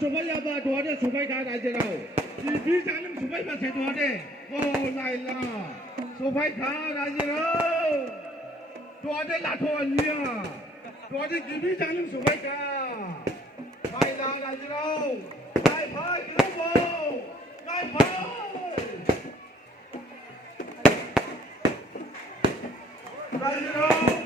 Supaya apa doanya supaya kan aja tau. Di jangan supaya baca doa deh. Oh lailah. Supaya kan aja tau. Doa deh lah doanya. Doa deh di jangan supaya kan. Lailah aja tau. Lai pai keluar. Lai pai. Aja tau.